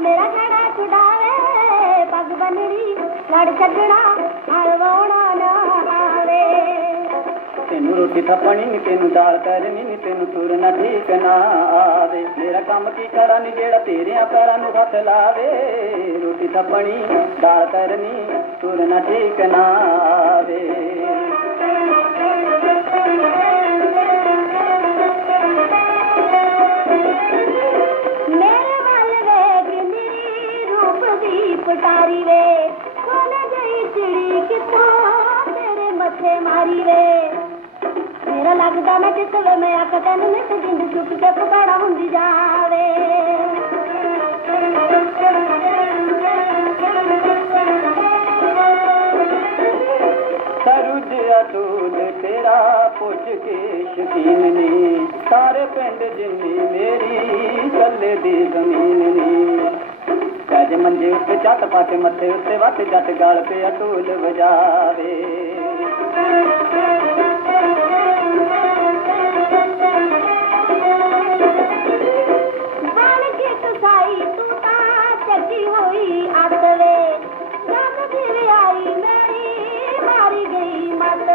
ਮੇਰਾ ਖੜਾ ਛੁਡਾਵੇ। ਪੱਗ ਬੰਨਣੀ ਲੜ ਛੱਡਣਾ ਰੋਟੀ ਥੱਪਣੀ, ਨੀ ਤੈਨੂੰ ਦਾਲ ਕਰਨੀ ਨੀ ਤੈਨੂੰ ਤੁਰਨਾ ਠੀਕ ਨਾ ਆਵੇ। ਮੇਰਾ ਕੰਮ ਕੀ ਕਰਾਂ ਨੀ ਜਿਹੜਾ ਤੇਰਿਆਂ ਪੈਰਾਂ ਨੂੰ ਹੱਥ ਲਾਵੇ? ਰੋਟੀ ਥੱਪਣੀ, ਦਾਲ ਕਰਨੀ ਤੁਰਨਾ ਠੀਕ ਨਾ ਆਵੇ। ਪਟਾਰੀ ਵੇ। ਕੋਨੇ ਗਈ ਚਿੜੀ ਕਿੱਥੋਂ? ਤੇਰੇ ਮੱਥੇ ਮਾਰੀ ਵੇ। ਲੱਗਦਾ ਮੈਂ ਜਿਸ ਵੇ ਮੈਂ ਅੱਖ ਤੈਨੂੰ ਨਿੱਤ ਜਿੰਦ ਚੁੱਕ ਕੇ ਪੁਕਾਰਾ ਹੁੰਦੀ ਜਾਵੇ। ਸਰੁਜ ਅਟੂਲ ਤੇਰਾ ਪੁੱਜ ਕੇ ਸ਼ਕੀਨ ਨੇ। ਸਾਰੇ ਪਿੰਡ ਜਿੰਨੀ ਮੇਰੀ ਚੱਲੇ ਦੀ ਜ਼ਮੀਨ ਨੇ। ਕੱਜ ਮੰਜੇ ਉੱਤੇ ਚੱਟ ਪਾ ਮੱਥੇ ਉੱਤੇ ਵੱਟ ਜੱਟ ਗਾਲ ਤੇ ਅਟੂਲ ਵਜਾਵੇ। ਮੇਰੀ ਗਈ ਮੱਤ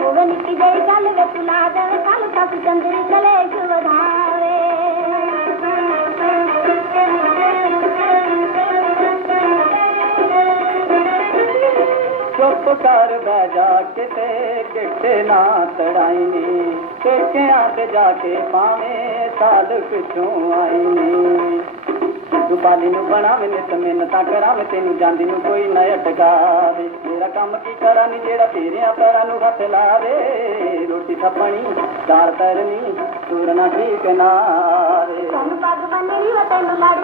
ਹੋਵੇ ਨਿੱਕੀ ਜਿਹੀ ਗੱਲ ਵੇ ਤੂੰ ਦੇਵੇ ਕੱਲ ਤੱਕ ਚੰਦਰੀ ਕਲੇਸ਼ ਵਧਾਵੇ ਚੁੱਪ ਕਰ ਬਹਿ ਜਾ ਕਿਤੇ ਗਿੱਟੇ ਨਾ ਤੜਾਈ ਨੀ ਪੇਕਿਆਂ ਤੇ ਜਾ ਕੇ ਪਾਵੇਂ ਸਾਲ ਪਿਛੋਂ ਆਈ ਨੀ ਤੂੰ ਬਾਲੀ ਨੂੰ ਬਣਾਵੇ, ਨਿਤ ਮਿੰਨਤਾਂ ਕਰਾਵੇ, ਤੈਨੂੰ ਜਾਂਦੀ ਨੂੰ ਕੋਈ ਨਾ ਅਟਕਾ ਕੰਮ ਕੀ ਕਰਾਂ ਨੀ ਜਿਹੜਾ ਤੇਰਿਆਂ ਪੈਰਾਂ ਨੂੰ ਹੱਥ ਲਾਵੇ? ਰੋਟੀ ਥੱਪਣੀ ਦਾਲ ਤਰਨੀ ਤੁਰਨਾ ਠੀਕ ਨਾ ਆਵੇ ਤੈਨੂੰ ਪੱਗ ਬੰਨਣੀ ਲੜ